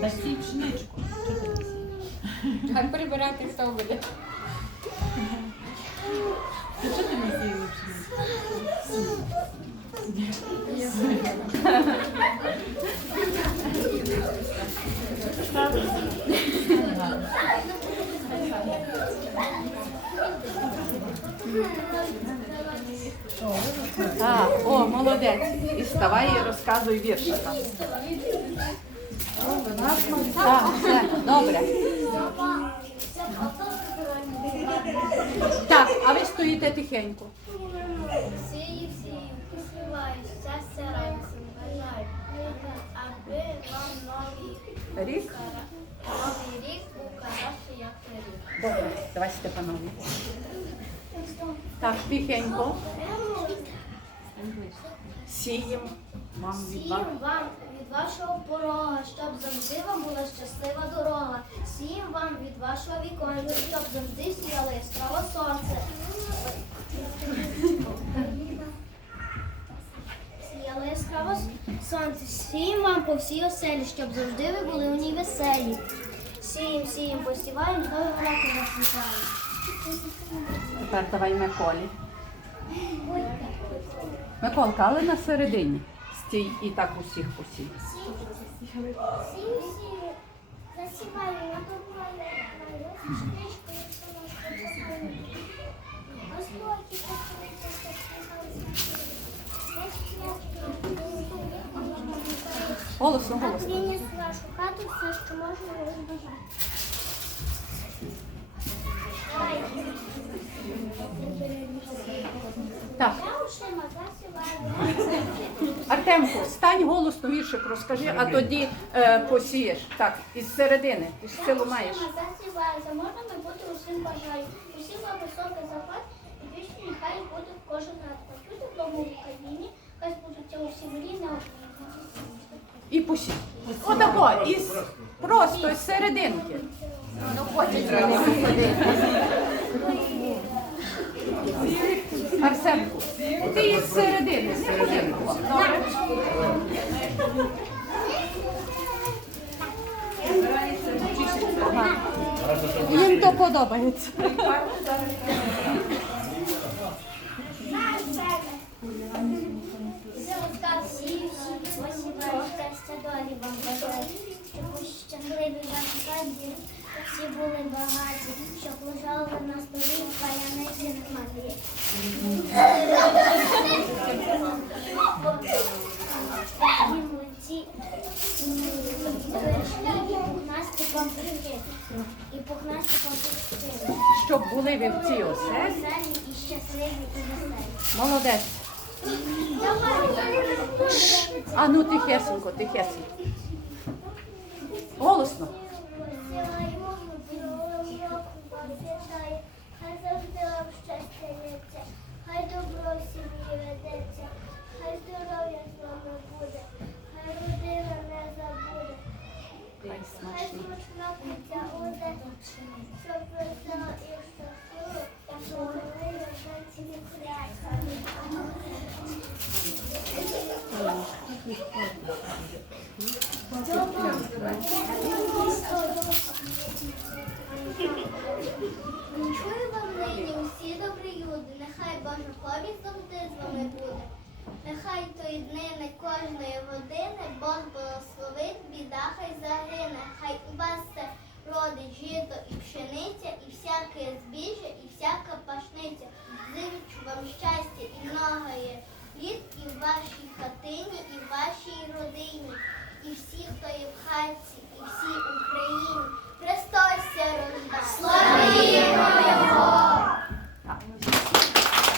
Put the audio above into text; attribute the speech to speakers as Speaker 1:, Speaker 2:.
Speaker 1: Та сій пшеничку.
Speaker 2: А прибирати хто буде?
Speaker 1: Чого ти не сієш пшеницю?
Speaker 3: Так, о, молодець. І вставай і розказуй віршика. Так, все, добре. Так, а ви стоїте тихенько.
Speaker 4: Сію, сію, посіваю, щастя бажаю, аби вам новий
Speaker 3: Рік.
Speaker 4: новий рік був хороший, як рік.
Speaker 3: Добре, давай Степанові. Так, тихенько. Сієм вам від вас.
Speaker 4: Сім вам від вашого порога, щоб завжди вам була щаслива дорога. Сім вам від вашого віконця, щоб завжди сіяло яскраво сонце. Сіяло яскраво сонце. Сім вам по всій оселі, щоб завжди ви були у ній веселі. Сієм, сієм, посіваємо, знову року засвітаємо.
Speaker 3: Тепер давай Миколі. Миколка, але на середині. Стій і так усіх посій.
Speaker 4: Засіваю,
Speaker 3: Голосно, голосно.
Speaker 4: приніс в нашу хату все, що можна розважати.
Speaker 3: Артемко, стань голосно віршик розкажи, а тоді е, посієш. Так, із середини. Ти ж силу маєш.
Speaker 4: Ушима можна ми бути усім бажаю. Усім вам високий заклад, і вічно нехай буде кожен рад. Почути вдома в Україні, хай збудуться усі мрії на Україні.
Speaker 3: І посій. Отако, із просто із серединки.
Speaker 2: Ну хочуть вони.
Speaker 3: Арсенку, ти із середини, не ходи. Добре. Їм то подобається.
Speaker 4: Вам щасливі ваші всі були багаті, щоб лежали на столі. І пухнасті пампушки.
Speaker 3: Щоб були ви в цій
Speaker 4: і щасливі і веселі.
Speaker 3: Молодець. А ну тихесенько, тихесенько. Голосно.
Speaker 4: Ведеться, хай здоров'я з вами буде, хай родина не забуде,
Speaker 3: Хай
Speaker 4: хай
Speaker 3: смачно.
Speaker 4: смачна піця буде, щоб весела і щаслива, щоб вони танці не Чую вам нині усі добрі люди, нехай Божа повість завжди з вами буде. Нехай тої днини кожної години Бог благословить, біда хай загине, хай у вас це родить жито і пшениця, і всяке збіжжя, і всяка пашниця. Зичу вам щастя і многоє літ і в вашій хатині, і в вашій родині, і всі, хто є в хаті.